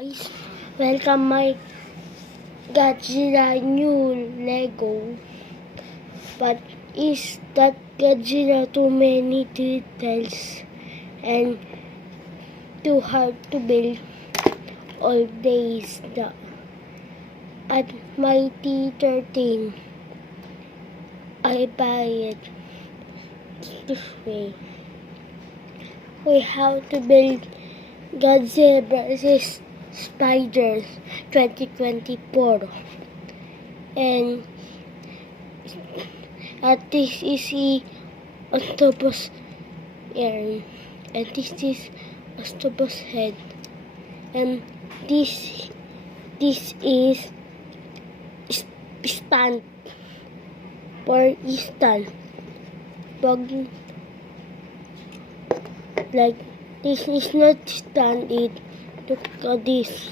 Guys, welcome my Godzilla new Lego. But is that Godzilla too many details and too hard to build? All days at my T13 I buy it this way. We have to build Godzilla vs. Spiders 2024, and this is the octopus ear, and this is octopus head, and this is stand for stand. Like this is not stand it. Look at this.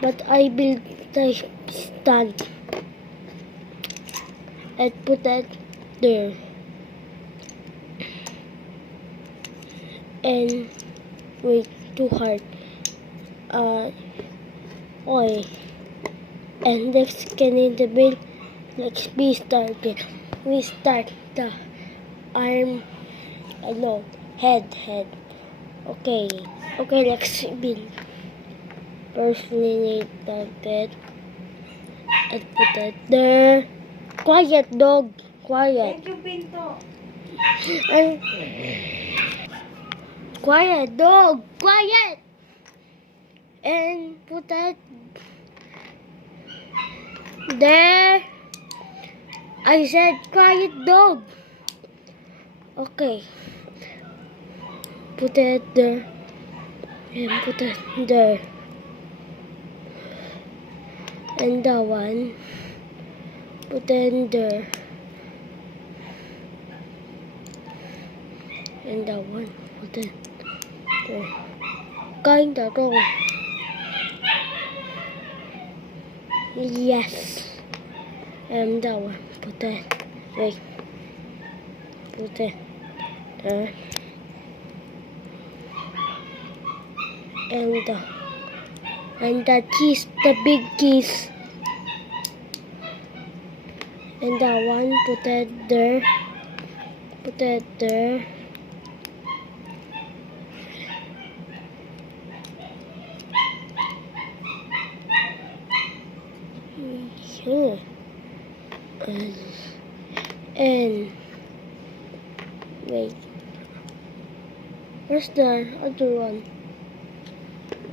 But I built the stand and put that there. And wait, too hard. Oil. And next can in the build. Let's be started. We start the arm. No, head. Okay, let's build. First, we need the bed and put it there. Quiet, dog. Quiet. Thank you, Pinto. Quiet, dog. Quiet. And put that there. I said quiet, dog. Okay. Put it there. And put it there. And that one. Put it in there. And that one. Put it there. Kinda wrong. Yes. And that one. Put it. Wait. Put it there. And the keys, the big keys. And that one, put it there. Put it there. Here. And wait. Where's the other one?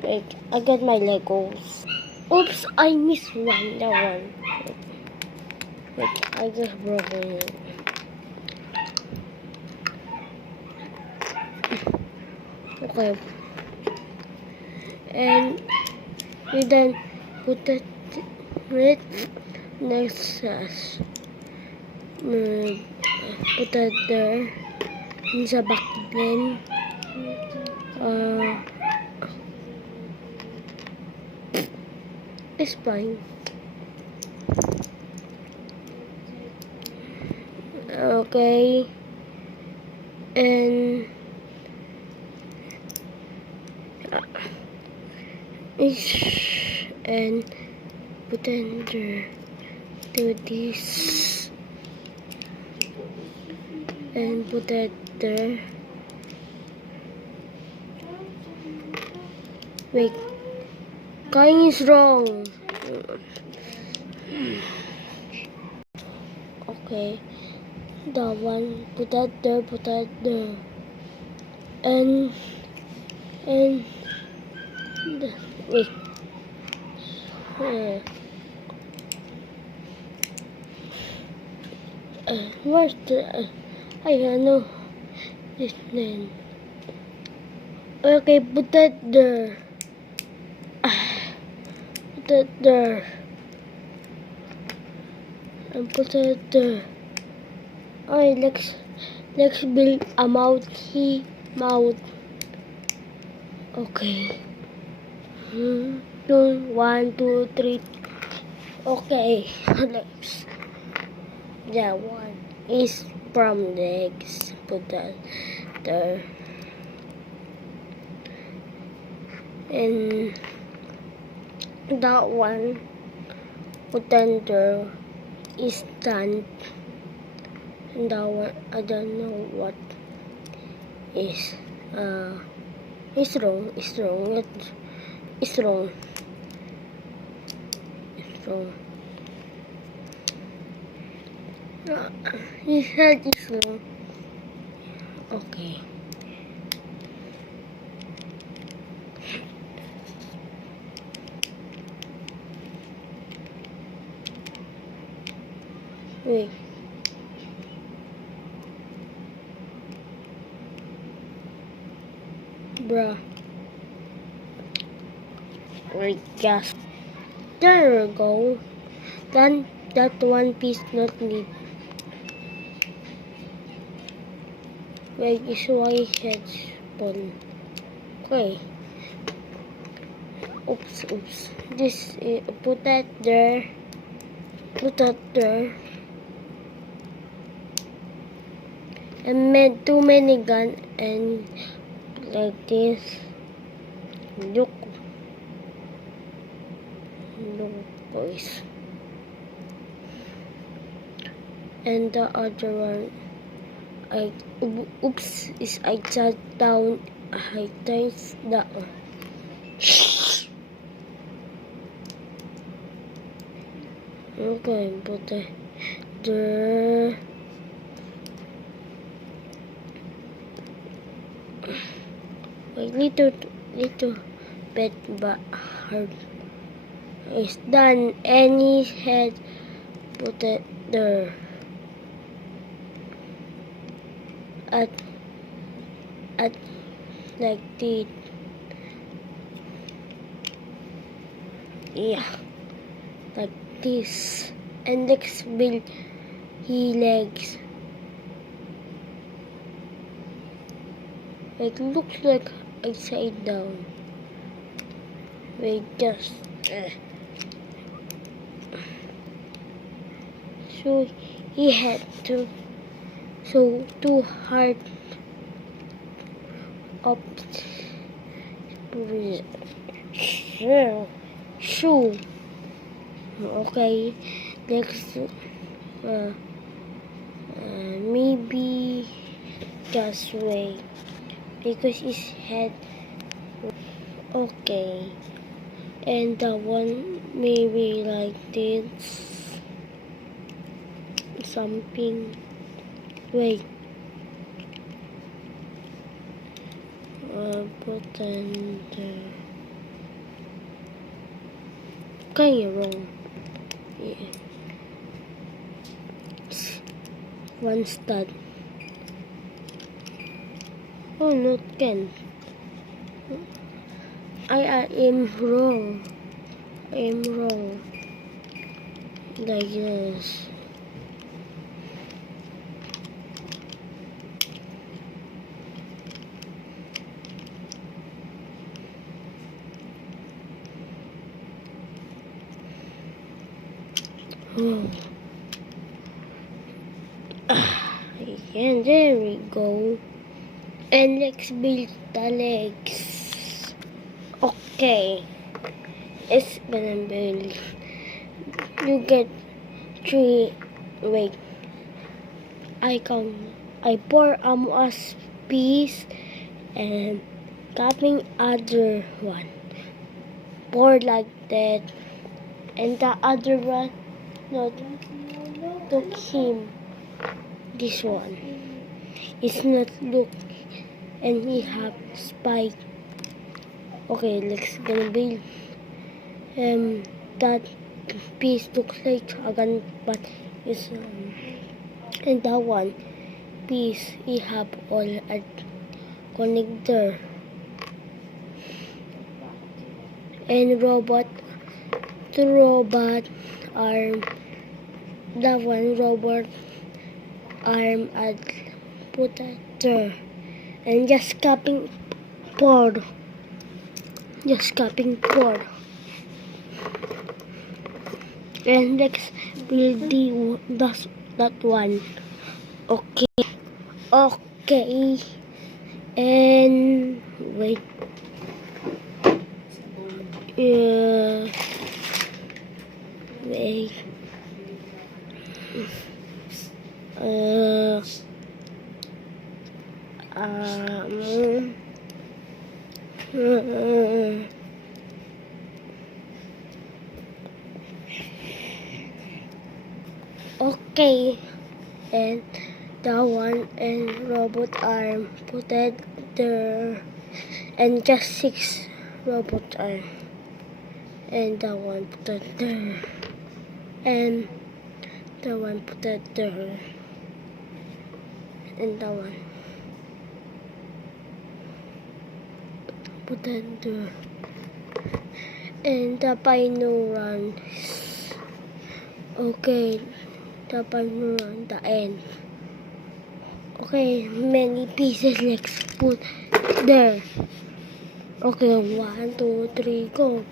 Wait, I got my Legos. Oops, I missed one. That one. Wait, I just broke it. Okay. And we then put it right next to us. Put it there. In sa back then. It's fine. Okay. And put under do this and put that there. Wait. Going is wrong. Okay. That one, put that there. And wait. Where's the? I don't know. This name. Okay, put that there. Put that there. And put that there. Alright, let's build a mouth. Okay. 1, 2, 3. Okay. Let's. That one is from legs. Put that there. And that one contender is done. And that one, I don't know what is. It's wrong. It's wrong. It's wrong. It's wrong. His head is wrong. Okay. Wait. Bruh. Wait, just. There we go. Then that one piece not need. Wait, is why head spawn. Okay. Oops. This put that there. Put that there. And made too many gun and like this. Look boys. And the other one, oops, is I shut down. I touched that one. Okay, but the wait, little bit but hard. It's done. Any head, put it there. At like this. Yeah, like this. And next build he legs. It looks like upside down. Wait, just. So he had to. So too hard up. Shoe. Okay. Next. Maybe just wait. Because his head. Okay. And the one maybe like this. Something. Wait. Put in there. Okay, wrong. Yeah. One stud. Oh, not can. I am wrong. I am wrong. Like this. Oh. And there we go. And let's build the legs. Okay. It's gonna build. You get 3. Wait. I pour as piece and copying other one. Pour like that. And the other one not took him. This one. It's not look. And he have spike. Okay, let's gonna build. That piece looks like a gun, but it's and that one piece he have all a connector. And robot arm. That one robot arm at put it there. And just copying board. Just copying board. And let's build that one. Okay. Okay. And wait. Wait. Um, okay, and the one and robot arm put it there, and just 6 robot arm, and the one put it there, and the one put it there, and the one put it there, and the binaural. Okay, the binaural, the end. Okay, many pieces, let's put there. Okay, 1, 2, 3, go.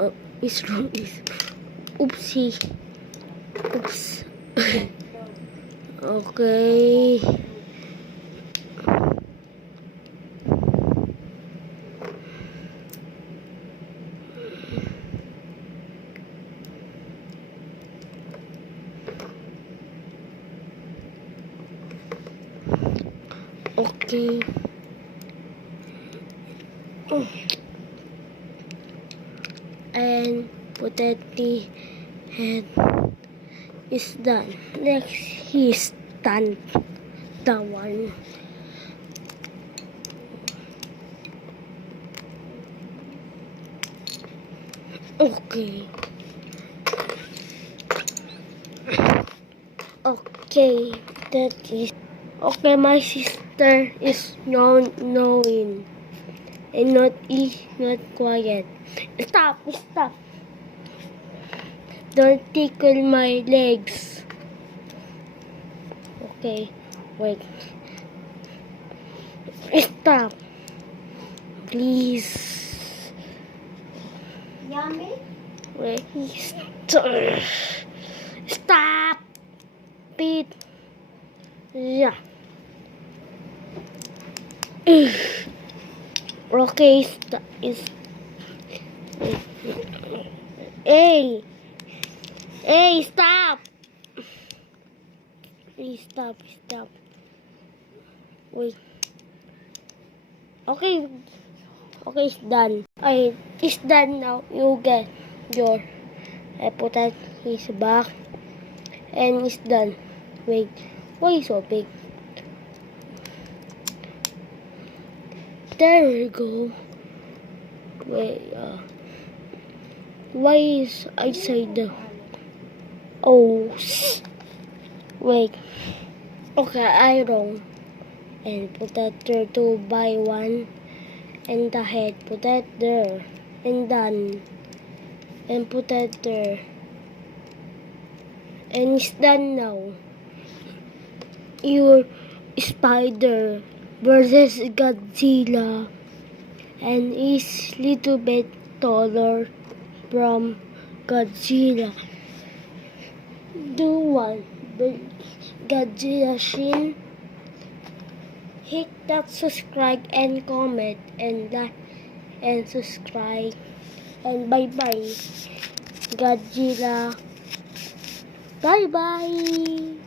Oh, it's wrong. Oopsie. Oops. Okay. Okay. And potato head is done. Next, he's done. The one. Okay. Okay, that is okay. My sister is knowing and not quiet. Stop! Don't tickle my legs. Okay, wait. Stop, please. Yummy? Wait. Stop it. Yeah. Okay, Hey, stop. Please stop. Wait. Okay, it's done. It's done now. You get your. I put that his back, and it's done. Wait, why is so big? There we go. Wait, why is outside the? Oh, wait. Okay, I wrong. And put that there 2 by 1, and the head put that there, and done. And put that there, and it's done now. Your spider versus Godzilla, and is little bit taller from Godzilla. Do one Godzilla shin. Hit that subscribe and comment and like and subscribe, and bye bye Godzilla. Bye bye.